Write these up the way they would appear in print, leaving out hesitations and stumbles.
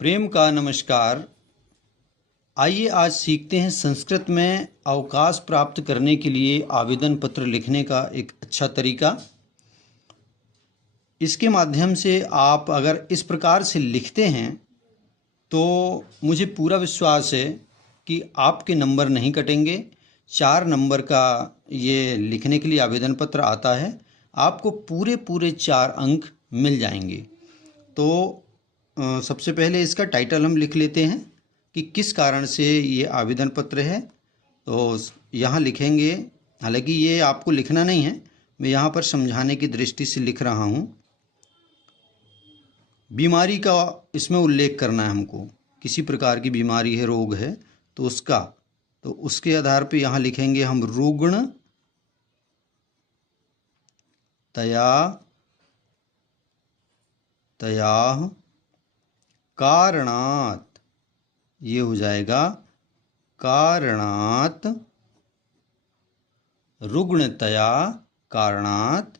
प्रेम का नमस्कार। आइए आज सीखते हैं संस्कृत में अवकाश प्राप्त करने के लिए आवेदन पत्र लिखने का एक अच्छा तरीका। इसके माध्यम से आप अगर इस प्रकार से लिखते हैं तो मुझे पूरा विश्वास है कि आपके नंबर नहीं कटेंगे। 4 नंबर का ये लिखने के लिए आवेदन पत्र आता है, आपको पूरे 4 अंक मिल जाएंगे। तो सबसे पहले इसका टाइटल हम लिख लेते हैं कि किस कारण से ये आवेदन पत्र है। तो यहाँ लिखेंगे, हालांकि ये आपको लिखना नहीं है, मैं यहाँ पर समझाने की दृष्टि से लिख रहा हूँ। बीमारी का इसमें उल्लेख करना है हमको, किसी प्रकार की बीमारी है, रोग है तो उसका, तो उसके आधार पे यहाँ लिखेंगे हम रुग्ण तया कारणात, ये हो जाएगा कारणात, रुग्णतया कारणात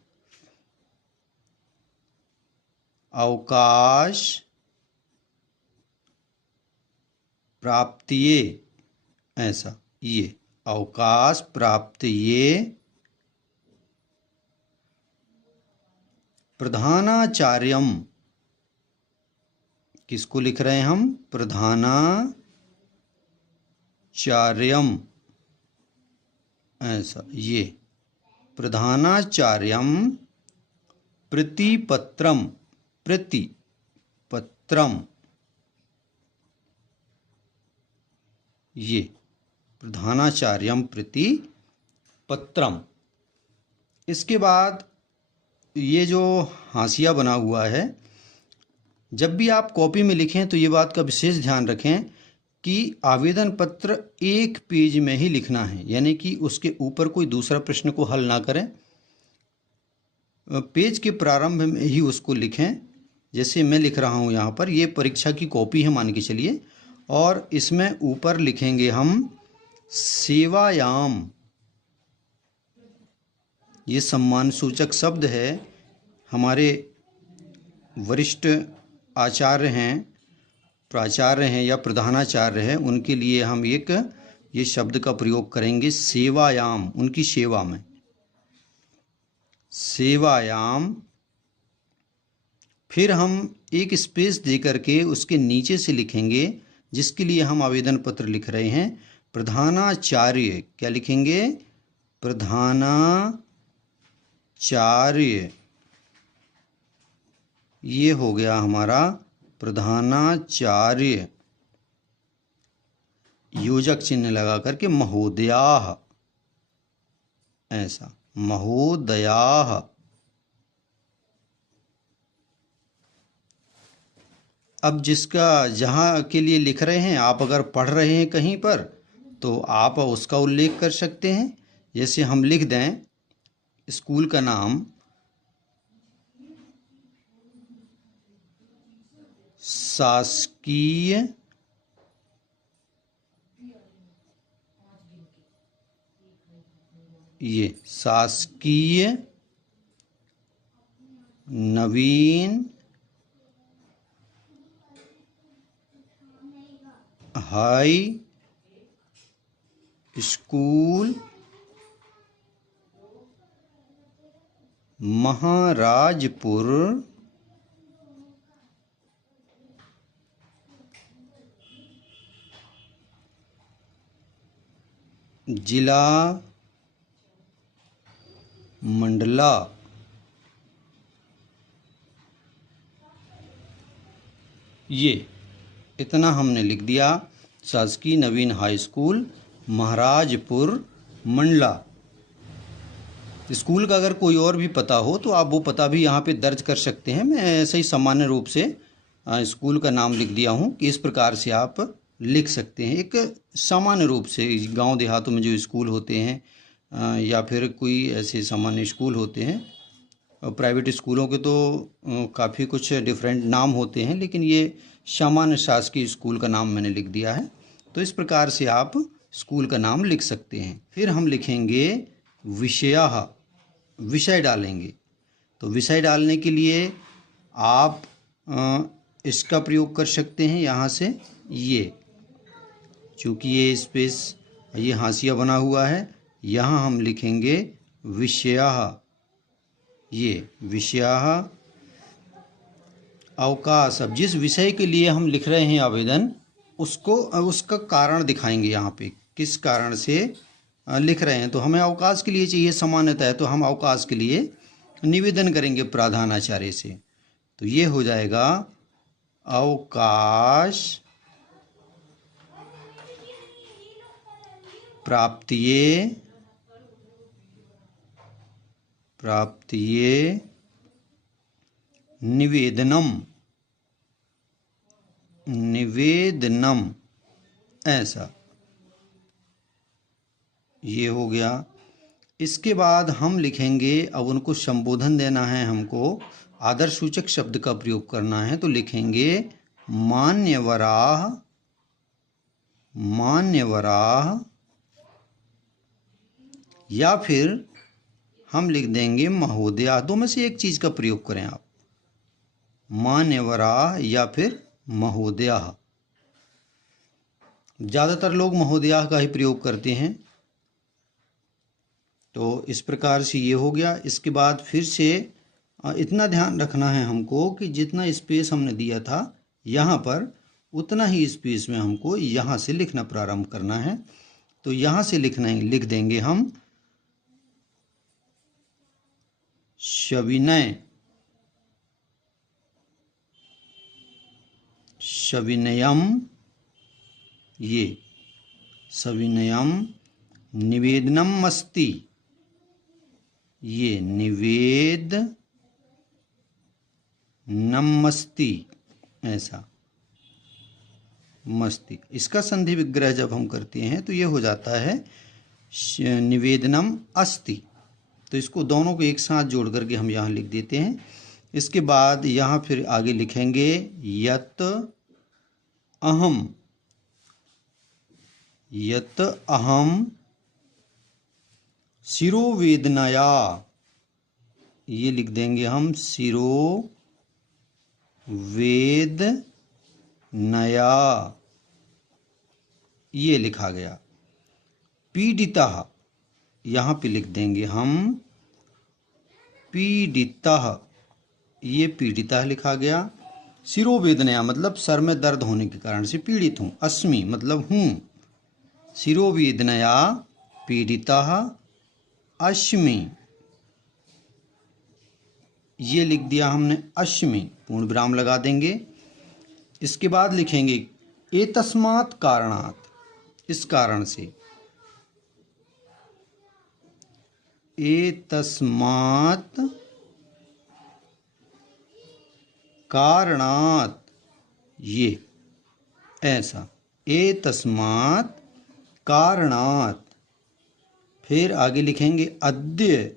अवकाश प्राप्तिये, ऐसा ये अवकाश प्राप्तिये प्रधानाचार्यम, किसको लिख रहे हैं हम? प्रधानाचार्यम, ऐसा ये प्रधानाचार्यम प्रतिपत्रम, प्रतिपत्रम, ये प्रधानाचार्यम प्रतिपत्रम। इसके बाद ये जो हाशिया बना हुआ है, जब भी आप कॉपी में लिखें तो ये बात का विशेष ध्यान रखें कि आवेदन पत्र 1 पेज में ही लिखना है, यानी कि उसके ऊपर कोई दूसरा प्रश्न को हल ना करें। पेज के प्रारंभ में ही उसको लिखें। जैसे मैं लिख रहा हूँ यहाँ पर, ये परीक्षा की कॉपी है मान के चलिए, और इसमें ऊपर लिखेंगे हम सेवायाम, ये सम्मान सूचक शब्द है। हमारे वरिष्ठ आचार्य हैं, प्राचार्य हैं या प्रधानाचार्य हैं, उनके लिए हम एक ये शब्द का प्रयोग करेंगे, सेवायाम, उनकी सेवा में, सेवायाम। फिर हम एक स्पेस दे करके उसके नीचे से लिखेंगे, जिसके लिए हम आवेदन पत्र लिख रहे हैं, प्रधानाचार्य। क्या लिखेंगे? प्रधानाचार्य। ये हो गया हमारा प्रधानाचार्य, योजक चिन्ह लगा करके महोदयाः, ऐसा महोदयाः। अब जिसका जहाँ के लिए लिख रहे हैं, आप अगर पढ़ रहे हैं कहीं पर तो आप उसका उल्लेख कर सकते हैं। जैसे हम लिख दें स्कूल का नाम, शासकीय ये शासकीय नवीन हाई स्कूल महाराजपुर जिला मंडला। ये इतना हमने लिख दिया, शासकीय नवीन high school Maharajpur Mandla. School का अगर कोई और भी पता हो तो आप वो पता भी यहाँ पे दर्ज कर सकते हैं। मैं ऐसे ही सामान्य रूप से स्कूल का नाम लिख दिया हूँ कि इस प्रकार से आप लिख सकते हैं। एक सामान्य रूप से गांव देहातों में जो स्कूल होते हैं या फिर कोई ऐसे सामान्य स्कूल होते हैं, प्राइवेट स्कूलों के तो काफ़ी कुछ डिफरेंट नाम होते हैं, लेकिन ये सामान्य शासकीय स्कूल का नाम मैंने लिख दिया है। तो इस प्रकार से आप स्कूल का नाम लिख सकते हैं। फिर हम लिखेंगे विषयः, विषय डालेंगे। तो विषय डालने के लिए आप इसका प्रयोग कर सकते हैं यहाँ से। ये चूँकि ये स्पेस, ये हाशिया बना हुआ है, यहाँ हम लिखेंगे विषयः। ये विषयः अवकाश। अब जिस विषय के लिए हम लिख रहे हैं आवेदन, उसको उसका कारण दिखाएंगे यहाँ पे, किस कारण से लिख रहे हैं। तो हमें अवकाश के लिए चाहिए सामान्यतः, तो हम अवकाश के लिए निवेदन करेंगे प्रधानाचार्य से। तो ये हो जाएगा अवकाश प्राप्तिये निवेदनम, ऐसा ये हो गया। इसके बाद हम लिखेंगे, अब उनको संबोधन देना है, हमको आदर्शसूचक शब्द का प्रयोग करना है। तो लिखेंगे मान्यवराः, या फिर हम लिख देंगे महोदया। दो में से एक चीज़ का प्रयोग करें आप, मान्यवराः या फिर महोदया। ज़्यादातर लोग महोदया का ही प्रयोग करते हैं। तो इस प्रकार से ये हो गया। इसके बाद फिर से इतना ध्यान रखना है हमको कि जितना स्पेस हमने दिया था यहाँ पर, उतना ही स्पेस में हमको यहाँ से लिखना प्रारंभ करना है। तो यहाँ से लिख देंगे हम सविनयम, ये सविनयम निवेदनम अस्ति, ये निवेदनम अस्ति, ऐसा मस्ति। इसका संधि विग्रह जब हम करते हैं तो ये हो जाता है निवेदनम अस्ति। तो इसको दोनों को एक साथ जोड़ करके हम यहाँ लिख देते हैं। इसके बाद यहाँ फिर आगे लिखेंगे यत अहम शिरोवेदनया, ये लिख देंगे हम शिरोवेदनया, ये लिखा गया। पीड़ितः, यहाँ पे लिख देंगे हम पीड़ितः, ये पीड़ितः लिखा गया। शिरोवेदनया मतलब सर में दर्द होने के कारण से पीड़ित हूँ। अस्मि मतलब हूँ। शिरोवेदनया पीड़ितः अस्मि, ये लिख दिया हमने अस्मि, पूर्ण विराम लगा देंगे। इसके बाद लिखेंगे एतस्मात् कारणात्, इस कारण से, एतस्मात् कारणात्, ये ऐसा, एतस्मात् कारणात्। फिर आगे लिखेंगे अद्य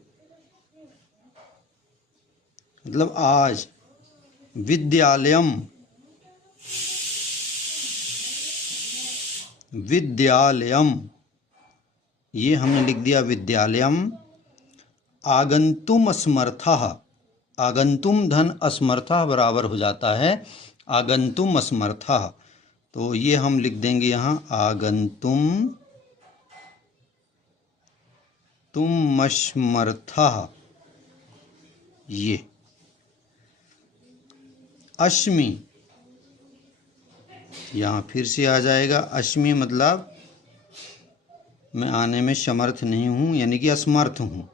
मतलब आज, विद्यालयम, ये हमने लिख दिया विद्यालयम। आगंतुम असमर्थः, आगंतुम धन असमर्थः बराबर हो जाता है आगंतुम असमर्थः। तो ये हम लिख देंगे यहाँ आगंतुम असमर्थः। ये अस्मि, यहाँ फिर से आ जाएगा अस्मि मतलब मैं आने में समर्थ नहीं हूँ, यानी कि असमर्थ हूँ,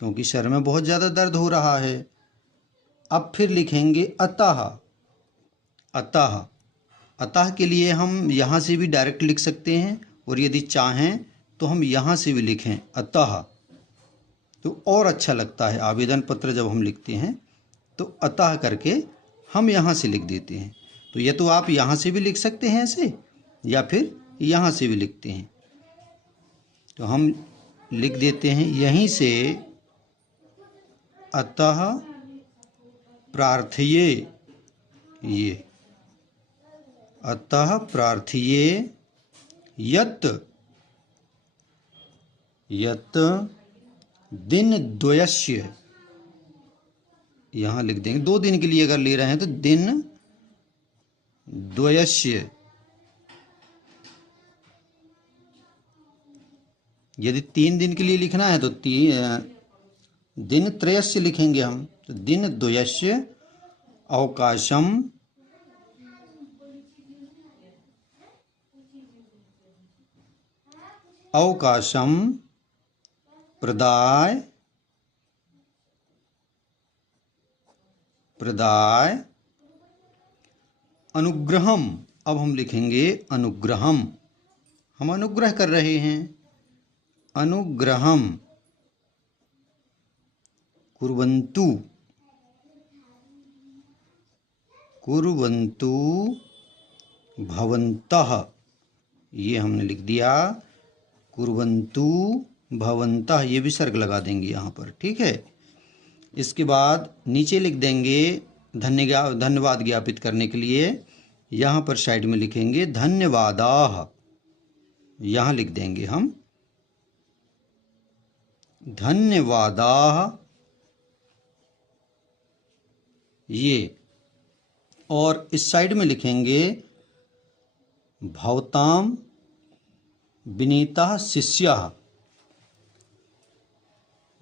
क्योंकि सर में बहुत ज़्यादा दर्द हो रहा है। अब फिर लिखेंगे अतः, अतः के लिए हम यहाँ से भी डायरेक्ट लिख सकते हैं, और यदि चाहें तो हम यहाँ से भी लिखें अतः, तो और अच्छा लगता है। आवेदन पत्र जब हम लिखते हैं तो अतः करके हम यहाँ से लिख देते हैं। तो या तो आप यहाँ से भी लिख सकते हैं ऐसे, या फिर यहाँ से भी लिखते हैं। तो हम लिख देते हैं यहीं से अतः प्रार्थये, ये अतः प्रार्थये यत दिनद्वयस्य, यहाँ लिख देंगे। 2 दिन के लिए अगर ले रहे हैं तो दिन द्वयस्य, यदि 3 दिन के लिए लिखना है तो दिन त्रयस्य लिखेंगे हम। तो दिन द्वयस्य अवकाशम प्रदाय अनुग्रहम। अब हम लिखेंगे अनुग्रहम, हम अनुग्रह कर रहे हैं। अनुग्रहम कुर्वन्तु भवन्तः, ये हमने लिख दिया। कुर्वन्तु भवन्तः, ये विसर्ग लगा देंगे यहाँ पर, ठीक है। इसके बाद नीचे लिख देंगे धन्यवाद ज्ञापित करने के लिए। यहाँ पर साइड में लिखेंगे धन्यवादाः, यहाँ लिख देंगे हम धन्यवादाः, ये। और इस साइड में लिखेंगे भवतां विनीताः शिष्याः,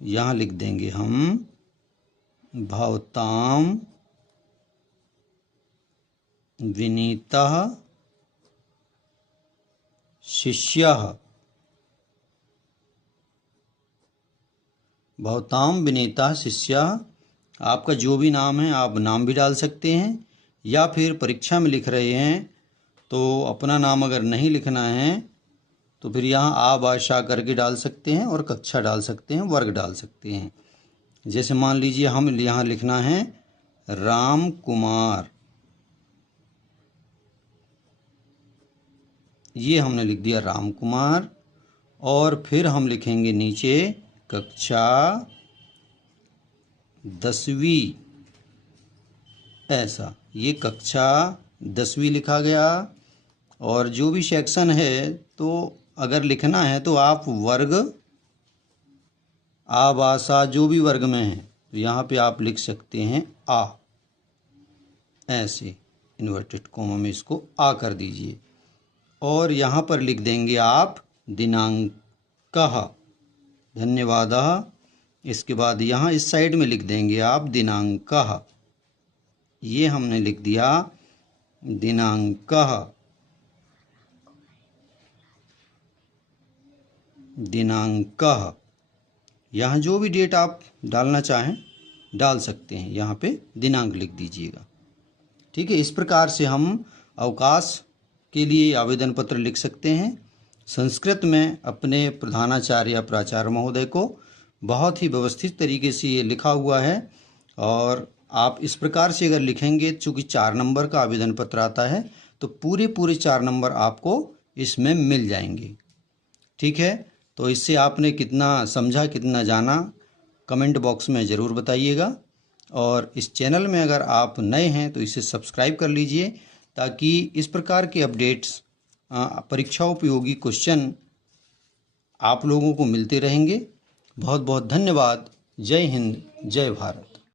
यहाँ लिख देंगे हम भवतां विनीताः शिष्याः। भवतां विनीताः शिष्याः, आपका जो भी नाम है आप नाम भी डाल सकते हैं, या फिर परीक्षा में लिख रहे हैं तो अपना नाम अगर नहीं लिखना है तो फिर यहाँ आ भाषा करके डाल सकते हैं और कक्षा डाल सकते हैं, वर्ग डाल सकते हैं। जैसे मान लीजिए हम यहाँ लिखना है राम कुमार, ये हमने लिख दिया राम कुमार। और फिर हम लिखेंगे नीचे कक्षा 10वीं, ऐसा, ये कक्षा 10वीं लिखा गया। और जो भी सेक्शन है तो अगर लिखना है तो आप वर्ग आभाषा जो भी वर्ग में है तो यहाँ पे आप लिख सकते हैं आ, ऐसे इन्वर्टेड कॉमा में इसको आ कर दीजिए। और यहाँ पर लिख देंगे आप दिनांकः, धन्यवादः। इसके बाद यहाँ इस साइड में लिख देंगे आप दिनांकः, ये हमने लिख दिया दिनांकः। यहाँ जो भी डेट आप डालना चाहें डाल सकते हैं, यहाँ पे दिनांक लिख दीजिएगा, ठीक है। इस प्रकार से हम अवकाश के लिए आवेदन पत्र लिख सकते हैं। संस्कृत में अपने प्रधानाचार्य या प्राचार्य महोदय को बहुत ही व्यवस्थित तरीके से ये लिखा हुआ है। और आप इस प्रकार से अगर लिखेंगे, चूँकि 4 नंबर का आवेदन पत्र आता है तो पूरे 4 नंबर आपको इसमें मिल जाएंगे, ठीक है। तो इससे आपने कितना समझा, कितना जाना, कमेंट बॉक्स में ज़रूर बताइएगा। और इस चैनल में अगर आप नए हैं तो इसे सब्सक्राइब कर लीजिए, ताकि इस प्रकार के अपडेट्स, परीक्षा उपयोगी क्वेश्चन आप लोगों को मिलते रहेंगे। बहुत बहुत धन्यवाद। जय हिंद, जय भारत।